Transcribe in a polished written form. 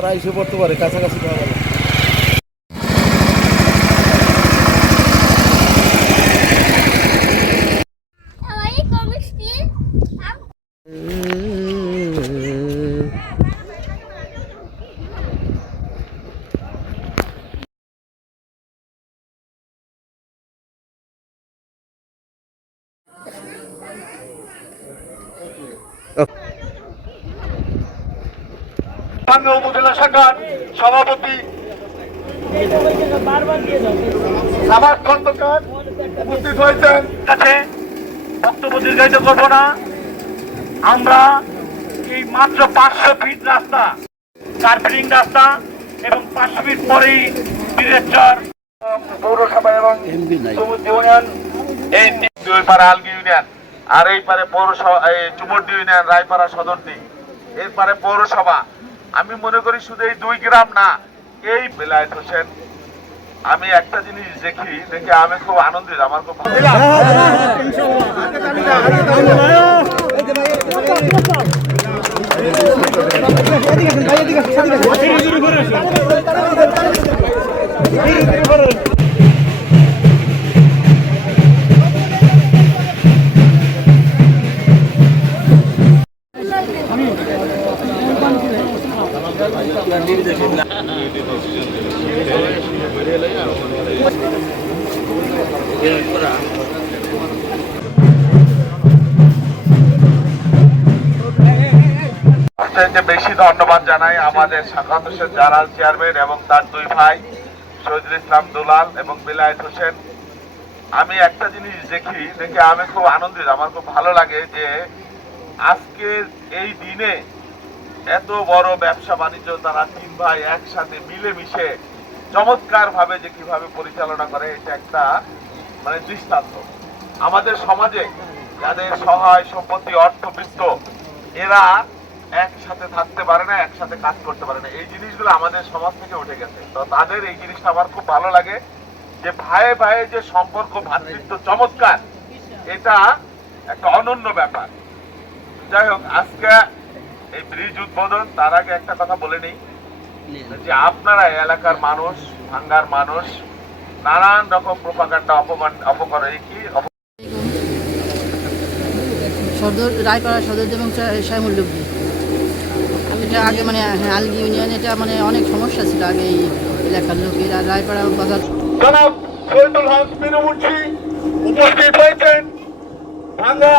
আবার আইসে পড়তে পারে, কাছাকাছি পাওয়া যাবে। উপজেলা শাখার সভাপতি সামাদ খন্দকার উপস্থিত হয়েছেন। কাছে বক্তব্য দীর্ঘায়িত করবো না। আমরা এই মাত্র 500 ফিট রাস্তা, কার্পেটিং রাস্তা এবং 500 ফিট পরেই বীরেশ্বর পৌরসভা এবং ইউনিয়ন, এই দুই পারে আলগি ইউনিয়ন আর এই পারে পৌরসভা, এই চুমুরডি ইউনিয়ন, রায়পাড়া সদরটি, এরপরে পৌরসভা। আমি মনে করি শুধু এই 2 গ্রাম না, এই বেলায়েত হোসেন, আমি একটা জিনিস দেখে আমি খুব আনন্দিত, আমার খুব ভালো বেশি ধন্যবাদ জানাই আমাদের শাখাত হোসেন জালাল চেয়ারম্যান এবং তার 2 ভাই শহীদুল ইসলাম দুলাল এবং বেলায়েত হোসেন। আমি একটা জিনিস দেখে আমি খুব আনন্দিত, আমার খুব ভালো লাগে যে আজকের এই দিনে এত বড় ব্যবসা বাণিজ্য তারা 3 ভাই একসাথে মিলেমিশে চমৎকার ভাবে যে কিভাবে পরিচালনা করে, এটা একটা মানে দৃষ্টান্ত। আমাদের সমাজে যাদের সহায় সম্পত্তি, অর্থবিত্ত, এরা একসাথে থাকতে পারে না, একসাথে কাজ করতে পারে না, এই জিনিসগুলো আমাদের সমাজ থেকে উঠে গেছে। তো তাদের এই জিনিসটা আমার খুব ভালো লাগে যে ভাইয়ে ভাইয়ে যে সম্পর্ক, ভ্রাতৃত্ব চমৎকার, এটা একটা অনন্য ব্যাপার। যাই হোক, আজকে এই ব্রিজ উদ্বোধন, তার আগে একটা কথা বলে নেই যে আপনারা এলাকার মানুষ, ভাঙ্গার মানুষ, নানান রকম প্রোপাগান্ডা, অপকরণ কি সদর, রায়পাড়া সদর এবং শ্যামলডুবরি, এটা আগে মানে আলগি ইউনিয়ন, এটা মানে অনেক সমস্যা ছিল আগে এই এলাকার লোকের। আর রায়পাড়া বাজার জনাব শহীদুল হক মীরু মুন্সি উপস্থিত হয়েছেন। ভাঙ্গা